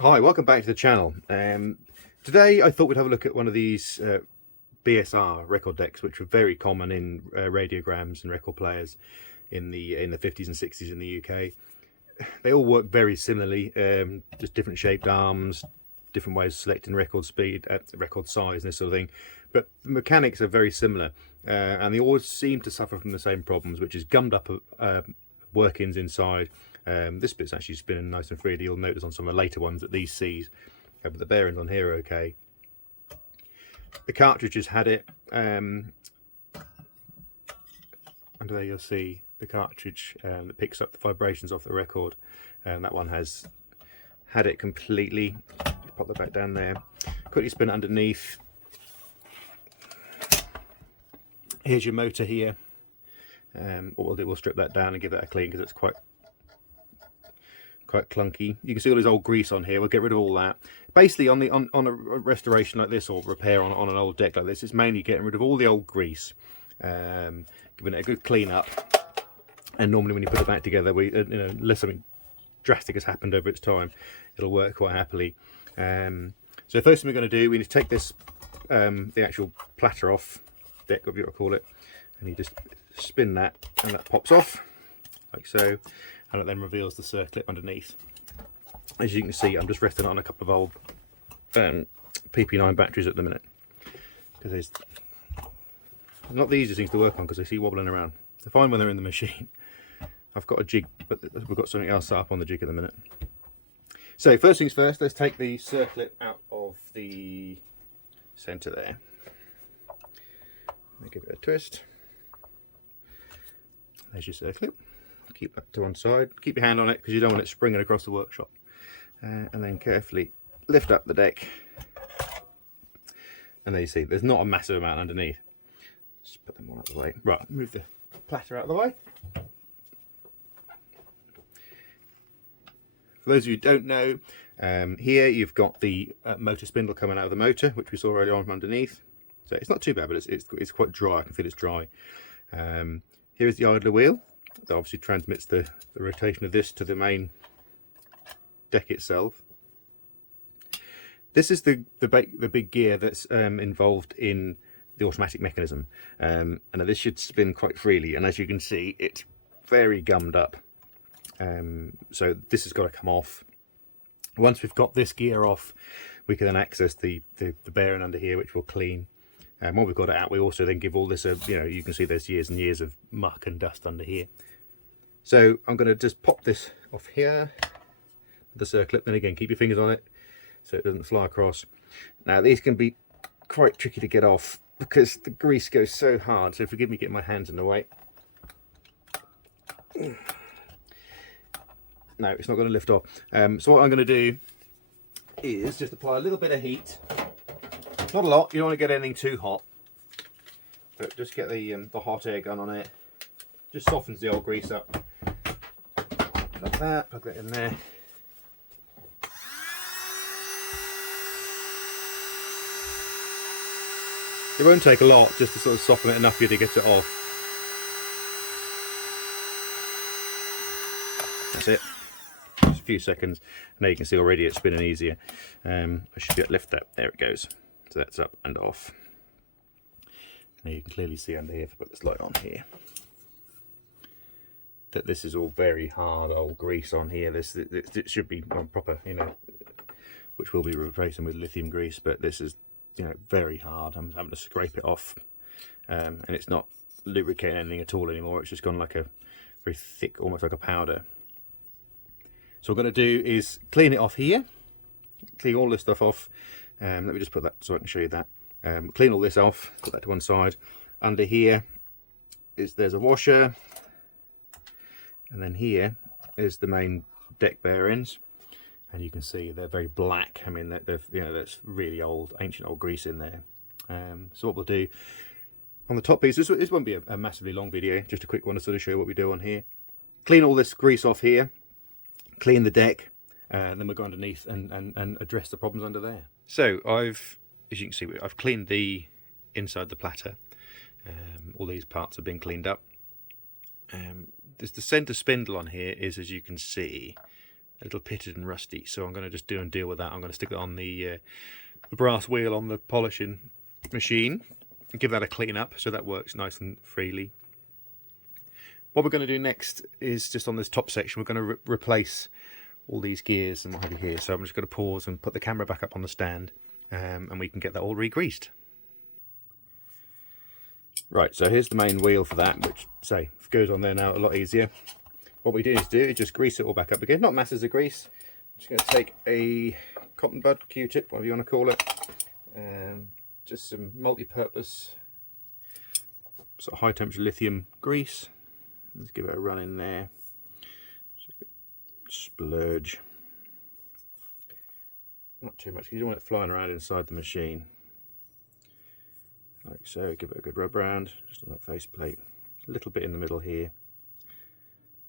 Hi, welcome back to the channel. Today I thought we'd have a look at one of these BSR record decks, which were very common in radiograms and record players in the 50s and 60s in the UK. They all work very similarly, just different shaped arms, different ways of selecting record speed, record size and this sort of thing. But the mechanics are very similar, and they all seem to suffer from the same problems, which is gummed up workings inside. This bit's actually spinning nice and freely. You'll notice on some of the later ones that these C's, but the bearings on here are okay. The cartridges had it. Under there you'll see the cartridge that picks up the vibrations off the record, and that one has had it completely. Pop that back down there. Quickly spin it underneath. Here's your motor here. What we'll do, we'll strip that down and give that a clean because it's quite clunky. You can see all this old grease on here. We'll get rid of all that. Basically, on a restoration like this or repair on an old deck like this, it's mainly getting rid of all the old grease, giving it a good clean up. And normally, when you put it back together, unless something drastic has happened over its time, it'll work quite happily. So first thing we're going to do, we need to take this the actual platter off, deck, whatever you want to call it, and you just spin that, and that pops off like so, and it then reveals the circlip underneath. As you can see, I'm just resting on a couple of old PP9 batteries at the minute, because there's not the easiest things to work on because they see wobbling around. They're fine when they're in the machine. I've got a jig, but we've got something else set up on the jig at the minute. So first things first, let's take the circlip out of the centre there. Give it a twist. There's your circlip. Keep that to one side. Keep your hand on it because you don't want it springing across the workshop. And then carefully lift up the deck. And there you see, there's not a massive amount underneath. Just put them all out of the way. Right, move the platter out of the way. For those of you who don't know, here you've got the motor spindle coming out of the motor, which we saw earlier on from underneath. So it's not too bad, but it's quite dry. I can feel it's dry. Here's the idler wheel. That obviously transmits the rotation of this to the main deck itself. This is the big gear that's involved in the automatic mechanism, and this should spin quite freely. And as you can see, it's very gummed up. So this has got to come off. Once we've got this gear off, we can then access the bearing under here, which we'll clean. And when we've got it out, we also then give all this a, you can see there's years and years of muck and dust under here. So I'm going to just pop this off here, the circlip, then again keep your fingers on it so it doesn't fly across. Now these can be quite tricky to get off because the grease goes so hard, so forgive me getting my hands in the way. No, it's not going to lift off. So what I'm going to do is just apply a little bit of heat. Not a lot, you don't want to get anything too hot, but just get the hot air gun on it. Just softens the old grease up. Like that, plug that in there. It won't take a lot, just to sort of soften it enough for you to get it off. That's it. Just a few seconds. Now you can see already it's spinning easier. I should get lift that. There it goes. So that's up and off. Now you can clearly see under here, if I put this light on here, that this is all very hard old grease on here. It should be proper, which we'll be replacing with lithium grease, but this is, very hard. I'm having to scrape it off, and it's not lubricating anything at all anymore. It's just gone like a very thick, almost like a powder. So what I'm going to do is clean it off here, clean all this stuff off. Let me just put that so I can show you that. Clean all this off, put that to one side. Under here there's a washer, and then here is the main deck bearings, and you can see they're very black. I mean, that's really old, ancient old grease in there. So what we'll do on the top piece, this won't be a massively long video, just a quick one to sort of show you what we do on here. Clean all this grease off here, clean the deck, and then we'll go underneath and address the problems under there. So as you can see, I've cleaned the inside the platter. All these parts have been cleaned up. There's the centre spindle on here is, as you can see, a little pitted and rusty. So I'm going to just deal with that. I'm going to stick that on the brass wheel on the polishing machine and give that a clean up so that works nice and freely. What we're going to do next is just on this top section, we're going to replace all these gears and what have you here. So I'm just going to pause and put the camera back up on the stand, and we can get that all re-greased. Right, so here's the main wheel for that, which say goes on there now a lot easier. What we do is just grease it all back up again, not masses of grease. I'm just going to take a cotton bud, Q-tip, whatever you want to call it, just some multi-purpose sort of high temperature lithium grease. Let's give it a run in there. Splurge. Not too much, because you don't want it flying around inside the machine. Like so, give it a good rub round, just on that faceplate. A little bit in the middle here.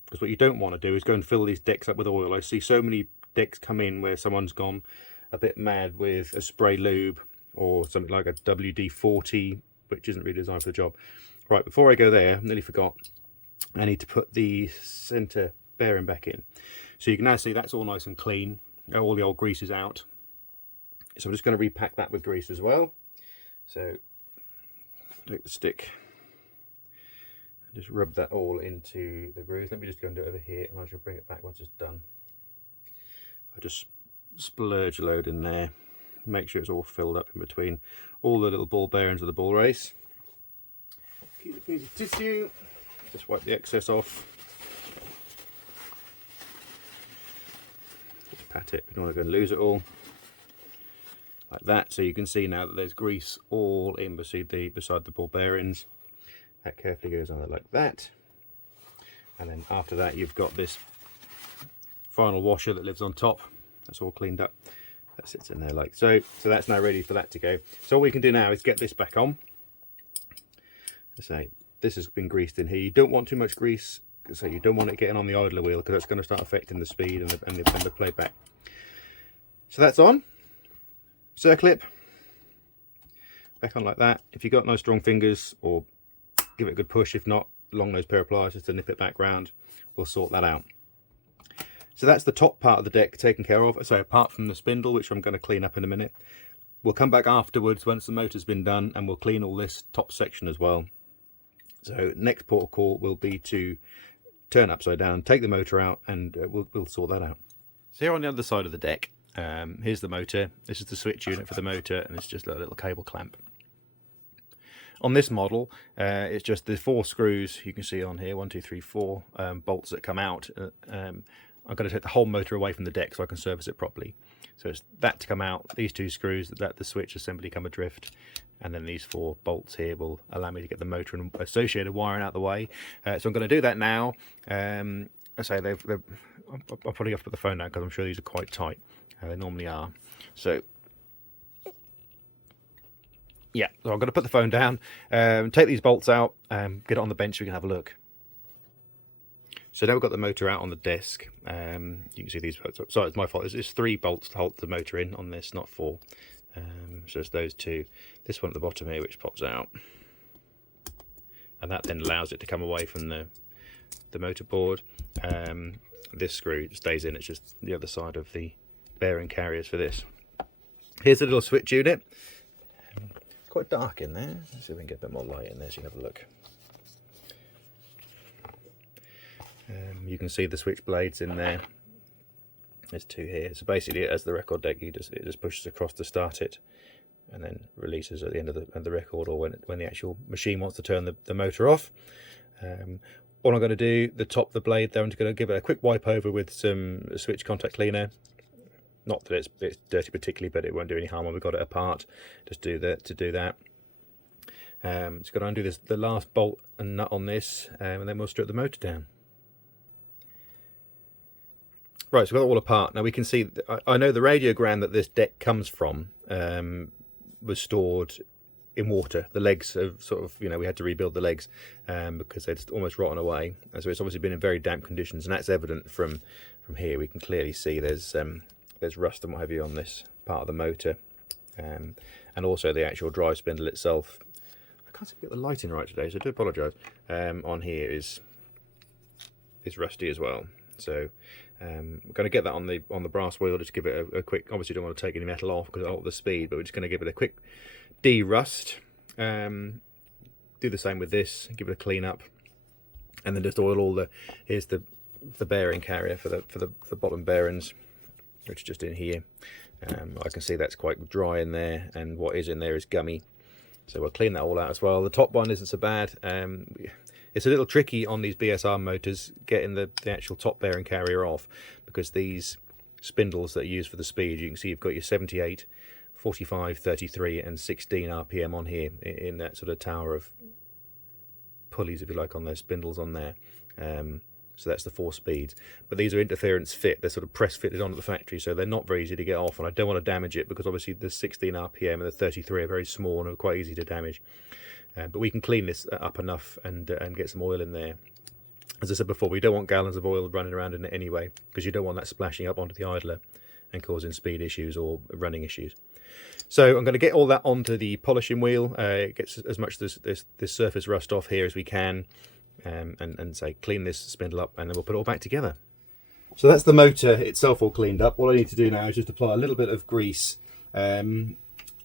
Because what you don't want to do is go and fill these decks up with oil. I see so many decks come in where someone's gone a bit mad with a spray lube or something like a WD-40, which isn't really designed for the job. Right, before I go there, I nearly forgot, I need to put the centre bearing back in. So you can now see that's all nice and clean. All the old grease is out. So I'm just going to repack that with grease as well. So take the stick, just rub that all into the grooves. Let me just go and do it over here, and I shall bring it back once it's done. I just splurge a load in there, make sure it's all filled up in between all the little ball bearings of the ball race. Keep a piece of tissue, just wipe the excess off. Just pat it, we don't want to go and lose it all. Like that, so you can see now that there's grease all in beside the ball bearings. That carefully goes on there like that, and then after that you've got this final washer that lives on top. That's all cleaned up. That sits in there like so. So that's now ready for that to go. So all we can do now is get this back on. Say this has been greased in here. You don't want too much grease, so you don't want it getting on the idler wheel because that's going to start affecting the speed and the playback. So that's on. Circlip back on like that. If you've got nice strong fingers, or give it a good push, if not, long nose pair of pliers just to nip it back round, we'll sort that out. So that's the top part of the deck taken care of. So apart from the spindle, which I'm going to clean up in a minute, we'll come back afterwards once the motor's been done and we'll clean all this top section as well. So next port of call will be to turn upside down, take the motor out, and we'll sort that out. So here on the other side of the deck, here's the motor. This is the switch unit for the motor, and it's just a little cable clamp. On this model, it's just the 4 screws you can see on here, 1, 2, 3, 4 bolts that come out. I'm going to take the whole motor away from the deck so I can service it properly. So it's that to come out, these 2 screws, that the switch assembly come adrift, and then these 4 bolts here will allow me to get the motor and associated wiring out the way. So I'm going to do that now. I say I'll probably have to put the phone down because I'm sure these are quite tight. They normally are. So yeah, so I'm going to put the phone down, take these bolts out, get it on the bench so we can have a look. So now we've got the motor out on the desk. You can see these bolts. Sorry, it's my fault. It's 3 bolts to hold the motor in on this, not 4. So it's those 2. This one at the bottom here, which pops out, and that then allows it to come away from the motor board. This screw stays in. It's just the other side of the bearing carriers for this. Here's a little switch unit. It's quite dark in there. Let's see if we can get a bit more light in there so you can have a look. You can see the switch blades in there. There's 2 here. So basically, as the record deck, it just pushes across to start it, and then releases at the end of the record, or when the actual machine wants to turn the motor off. All I'm going to do, the blade there, I'm just going to give it a quick wipe over with some switch contact cleaner. Not that it's dirty particularly, but it won't do any harm when we've got it apart. Just do that to do that. Just got to undo the last bolt and nut on this, and then we'll strip the motor down. Right, so we've got it all apart. Now we can see, I know the radiogram that this deck comes from was stored in water. The legs have sort of, we had to rebuild the legs because they'd almost rotten away. And so it's obviously been in very damp conditions, and that's evident from here. We can clearly see there's rust and what have you on this part of the motor, and also the actual drive spindle itself. I can't seem to get the lighting right today, so I do apologise. On here is rusty as well. So we're going to get that on the brass wheel, just give it a quick, obviously don't want to take any metal off because of the speed, but we're just going to give it a quick de-rust. Do the same with this, give it a clean up, and then just oil all the, here's the bearing carrier for the bottom bearings, which is just in here. I can see that's quite dry in there, and what is in there is gummy, so we'll clean that all out as well. The top one isn't so bad. It's a little tricky on these BSR motors getting the actual top bearing carrier off, because these spindles that are used for the speed, you can see you've got your 78, 45, 33 and 16 RPM on here in that sort of tower of pulleys, if you like, on those spindles on there. So that's the 4 speeds, but these are interference fit. They're sort of press fitted onto the factory, so they're not very easy to get off, and I don't want to damage it because obviously the 16 RPM and the 33 are very small and are quite easy to damage. But we can clean this up enough and get some oil in there. As I said before, we don't want gallons of oil running around in it anyway, because you don't want that splashing up onto the idler and causing speed issues or running issues. So I'm going to get all that onto the polishing wheel, get as much of this surface rust off here as we can, and say clean this spindle up, and then we'll put it all back together. So that's the motor itself all cleaned up. What I need to do now is just apply a little bit of grease.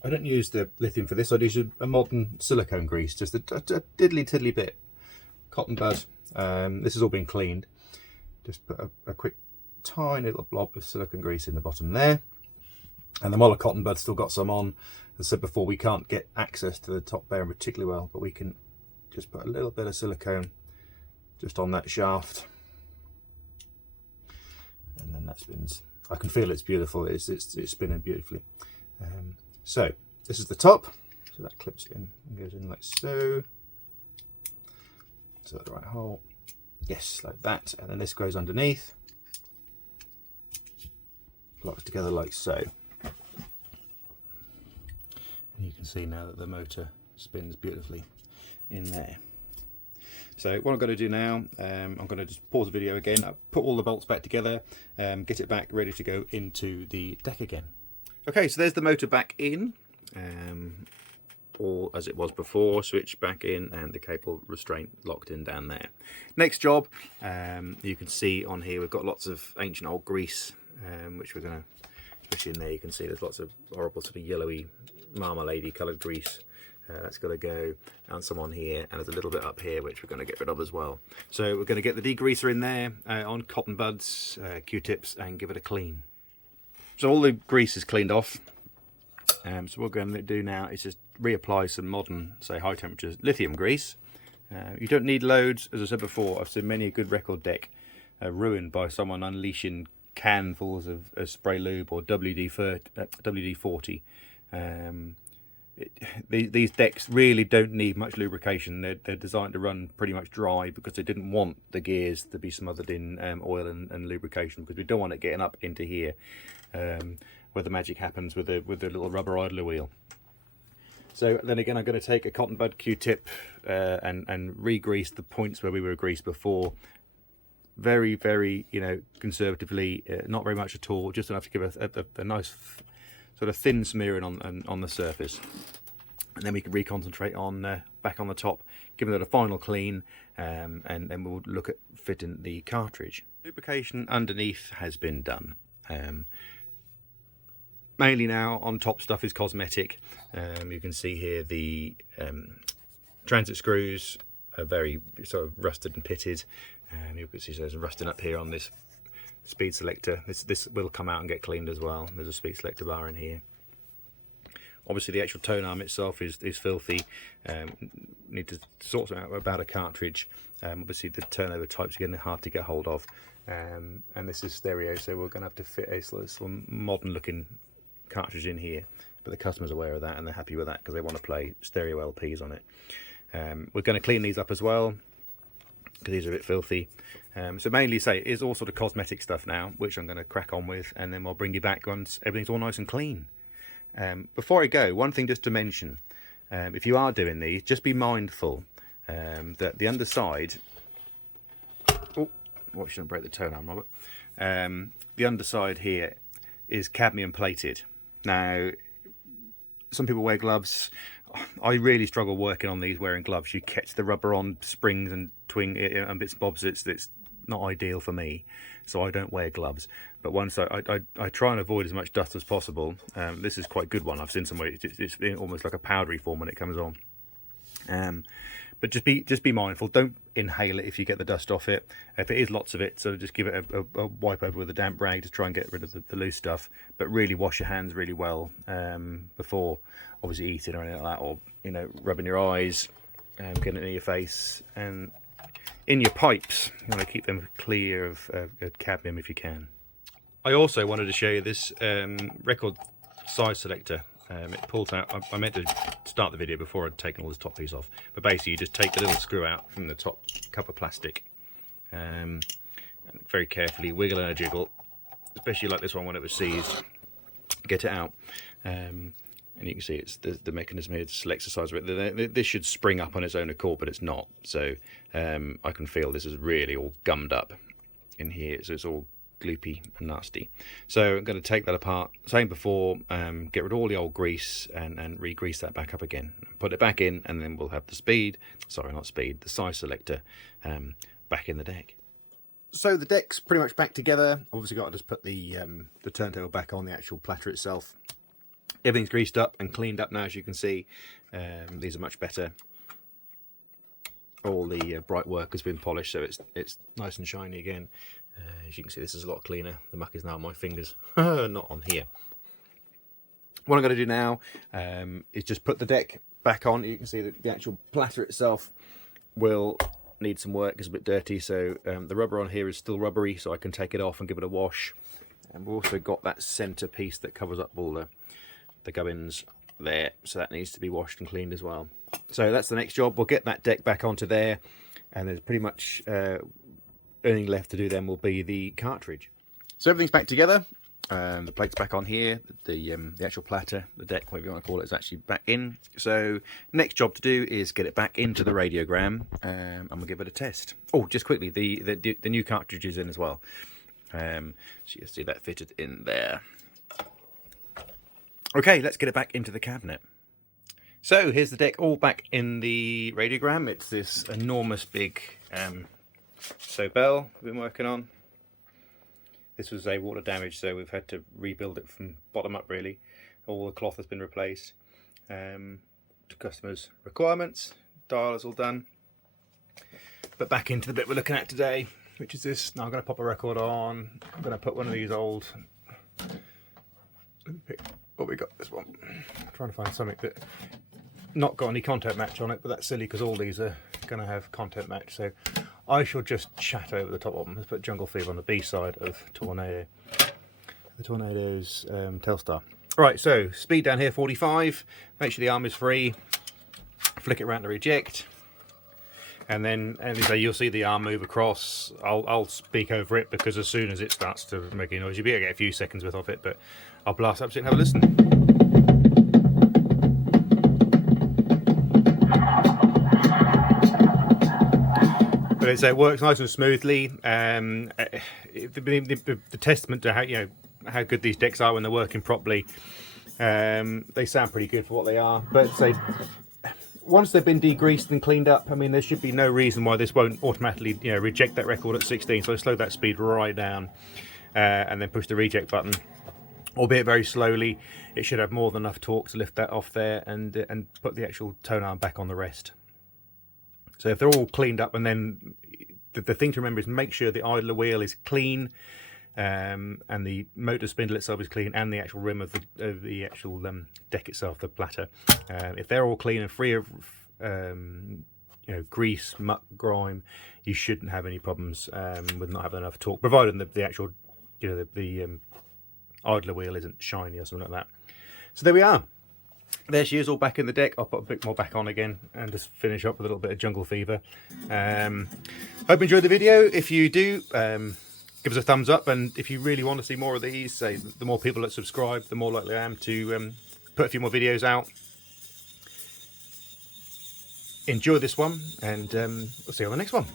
I don't use the lithium for this, I'd use a modern silicone grease, just a diddly tiddly bit. Cotton bud, this has all been cleaned. Just put a quick tiny little blob of silicone grease in the bottom there. And the Moller cotton bud's still got some on. As I said before, we can't get access to the top bearing particularly well, but we can just put a little bit of silicone just on that shaft. And then that spins. I can feel it's beautiful, it's spinning beautifully. So this is the top, so that clips in and goes in like so. So the right hole, yes, like that, and then this goes underneath, locks together like so. And you can see now that the motor spins beautifully in there. So what I'm going to do now, I'm going to just pause the video again, put all the bolts back together, get it back ready to go into the deck again. Okay, so there's the motor back in, all as it was before, switch back in, and the cable restraint locked in down there. Next job, you can see on here we've got lots of ancient old grease, which we're going to, especially in there you can see there's lots of horrible sort of yellowy marmalade-y coloured grease. That's got to go, and some on here, and there's a little bit up here which we're going to get rid of as well. So we're going to get the degreaser in there on cotton buds, Q-tips, and give it a clean. So all the grease is cleaned off. So what we're going to do now is just reapply some modern, say high temperature lithium grease. You don't need loads, as I said before. I've seen many a good record deck ruined by someone unleashing canfuls of spray lube or WD-40. These decks really don't need much lubrication. They're designed to run pretty much dry because they didn't want the gears to be smothered in oil and lubrication, because we don't want it getting up into here where the magic happens with the little rubber idler wheel. So then again, I'm going to take a cotton bud Q-tip and re-grease the points where we were greased before. Very, very, conservatively, not very much at all, just enough to give a nice sort of thin smearing on the surface, and then we can reconcentrate on back on the top, giving it a final clean, and then we'll look at fitting the cartridge. Lubrication underneath has been done. Mainly now on top stuff is cosmetic. You can see here the transit screws are very sort of rusted and pitted. You can see there's rusting up here on this speed selector. This will come out and get cleaned as well. There's a speed selector bar in here. Obviously the actual tone arm itself is filthy. Need to sort out about a cartridge. Obviously the turnover types are getting hard to get hold of, and this is stereo, so we're going to have to fit a sort of modern looking cartridge in here, but the customer's aware of that and they're happy with that because they want to play stereo LPs on it. We're going to clean these up as well because these are a bit filthy. So mainly it's all sort of cosmetic stuff now, which I'm going to crack on with, and then I'll bring you back once everything's all nice and clean. Before I go, one thing just to mention, if you are doing these, just be mindful that the underside, shouldn't break the tone arm, Robert. The underside here is cadmium plated. Now, some people wear gloves. I really struggle working on these wearing gloves. You catch the rubber on springs and twing and bits and bobs. It's not ideal for me, so I don't wear gloves. But once I try and avoid as much dust as possible. This is quite a good one. I've seen somewhere it's almost like a powdery form when it comes on. But just be mindful. Don't inhale it if you get the dust off it. If it is lots of it, so just give it a wipe over with a damp rag to try and get rid of the loose stuff. But really wash your hands really well before, obviously, eating or anything like that, or rubbing your eyes, getting it in your face, and in your pipes. You want to keep them clear of cadmium if you can. I also wanted to show you this record size selector. It pulls out. I meant to start the video before I'd taken all this top piece off, but basically you just take the little screw out from the top cup of plastic, and very carefully wiggle and a jiggle, especially like this one when it was seized. Get it out, and you can see it's the mechanism here to select the size of it. This should spring up on its own accord, but it's not. So I can feel this is really all gummed up in here, so it's all gloopy and nasty. So I'm going to take that apart, same before, get rid of all the old grease and re-grease that back up again, put it back in, and then we'll have the size selector back in the deck. So the deck's pretty much back together. Obviously got to just put the turntable back on the actual platter itself. Everything's greased up and cleaned up now, as you can see. These are much better. All the bright work has been polished, so it's nice and shiny again. As you can see, this is a lot cleaner. The muck is now on my fingers, not on here. What I'm going to do now is just put the deck back on. You can see that the actual platter itself will need some work. It's a bit dirty, so the rubber on here is still rubbery, so I can take it off and give it a wash. And we've also got that centre piece that covers up all the gubbins there, so that needs to be washed and cleaned as well. So that's the next job. We'll get that deck back onto there, and there's pretty much anything left to do then will be the cartridge. So everything's back together. The plate's back on here. The actual platter, the deck, whatever you want to call it, is actually back in. So next job to do is get it back into the radiogram, and we'll give it a test. Oh, just quickly, the new cartridge is in as well. So you see that fitted in there. Okay, let's get it back into the cabinet. So here's the deck all back in the radiogram. It's this enormous big Sobel we've been working on. This was a water damage, so we've had to rebuild it from bottom up really. All the cloth has been replaced to customers' requirements. Dial is all done. But back into the bit we're looking at today, which is this. Now I'm going to pop a record on. I'm going to put one of these old... Let me pick what we got. This one. I'm trying to find something that not got any content match on it, but that's silly because all these are going to have content match. So I shall just chat over the top of them. Let's put Jungle Fever on the B side of Tornado. The Tornado's Telstar. Right, so speed down here 45. Make sure the arm is free. Flick it around to reject. And then, you'll see the arm move across. I'll speak over it because as soon as it starts to make a noise, you'll be able to get a few seconds worth of it. But I'll blast up to it and have a listen. But it works nice and smoothly. The testament to how good these decks are when they're working properly. They sound pretty good for what they are. But once they've been degreased and cleaned up, I mean, there should be no reason why this won't automatically, reject that record at 16. So I slow that speed right down, and then push the reject button, albeit very slowly. It should have more than enough torque to lift that off there and put the actual tone arm back on the rest. So if they're all cleaned up, and then the thing to remember is make sure the idler wheel is clean, and the motor spindle itself is clean, and the actual rim of the actual deck itself, the platter. If they're all clean and free of grease, muck, grime, you shouldn't have any problems with not having enough torque, provided the actual the idler wheel isn't shiny or something like that. So there we are. There she is, all back in the deck. I'll put a bit more back on again and just finish up with a little bit of Jungle Fever. Hope you enjoyed the video. If you do, give us a thumbs up, and if you really want to see more of these, the more people that subscribe, the more likely I am to put a few more videos out. Enjoy this one, and we'll see you on the next one.